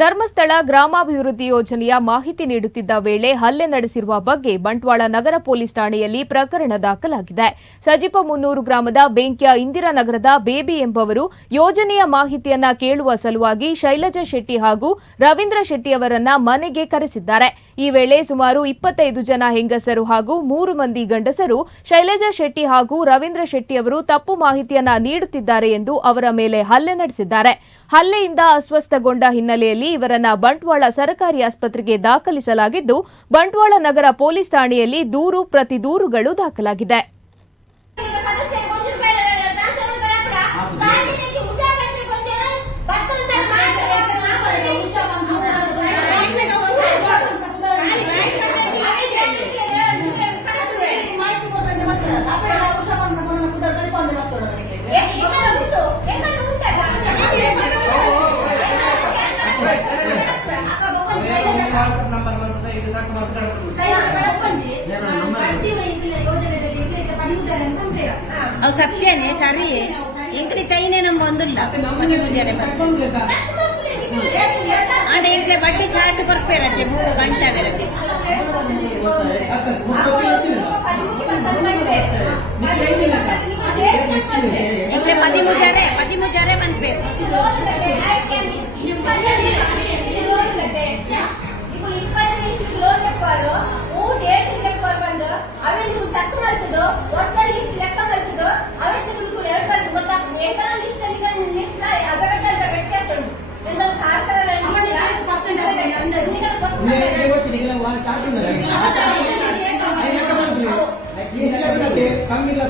ಧರ್ಮಸ್ಥಳ ಗ್ರಾಮಾಭಿವೃದ್ಧಿ ಯೋಜನೆಯ ಮಾಹಿತಿ ನೀಡುತ್ತಿದ್ದ ವೇಳೆ ಹಲ್ಲೆ ನಡೆಸಿರುವ ಬಗ್ಗೆ ಬಂಟ್ವಾಳ ನಗರ ಪೊಲೀಸ್ ಠಾಣೆಯಲ್ಲಿ ಪ್ರಕರಣ ದಾಖಲಾಗಿದೆ. ಸಜಿಪ ಮುನ್ನೂರು ಗ್ರಾಮದ ಬೆಂಕಿಯ ಇಂದಿರಾನಗರದ ಬೇಬಿ ಎಂಬವರು ಯೋಜನೆಯ ಮಾಹಿತಿಯನ್ನ ಕೇಳುವ ಸಲುವಾಗಿ ಶೈಲಜಾ ಶೆಟ್ಟಿ ಹಾಗೂ ರವೀಂದ್ರ ಶೆಟ್ಟಿ ಅವರನ್ನ ಮನೆಗೆ ಕರೆಸಿದ್ದಾರೆ. ಈ ವೇಳೆ ಸುಮಾರು 25 ಜನ ಹೆಂಗಸರು ಹಾಗೂ 3 ಮಂದಿ ಗಂಡಸರು ಶೈಲಜಾ ಶೆಟ್ಟಿ ಹಾಗೂ ರವೀಂದ್ರ ಶೆಟ್ಟಿ ಅವರು ತಪ್ಪು ಮಾಹಿತಿಯನ್ನ ನೀಡುತ್ತಿದ್ದಾರೆ ಎಂದು ಅವರ ಮೇಲೆ ಹಲ್ಲೆ ನಡೆಸಿದ್ದಾರೆ. ಹಲ್ಲೆಯಿಂದ ಅಸ್ವಸ್ಥಗೊಂಡ ಹಿನ್ನೆಲೆಯಲ್ಲಿ ಇವರನ್ನ ಬಂಟ್ವಾಳ ಸರ್ಕಾರಿ ಆಸ್ಪತ್ರೆಗೆ ದಾಖಲಿಸಲಾಗಿದ್ದು, ಬಂಟ್ವಾಳ ನಗರ ಪೊಲೀಸ್ ಠಾಣೆಯಲ್ಲಿ ದೂರು ಪ್ರತಿ ದೂರುಗಳು ದಾಖಲಾಗಿದೆ. ಅವು ಸತ್ಯನೇ ಸರಿ ಇಂಕಡಿ ತೈನೇ ನಮ್ಗೆ ಒಂದಿಲ್ಲ ಆಡೆ ಇಂಕಡೆ ಬಡ್ಡಿ ಚಾಟ್ ಬರ್ಪೇರತ್ತೆ 3 ಗಂಟೆ ಬೆಳಗ್ಗೆ ಇಂಕಡೆ 13 ಜರೆ ಬಂದ್ಬೇಕು. ಕಮ್ಮಿಲ್ಲ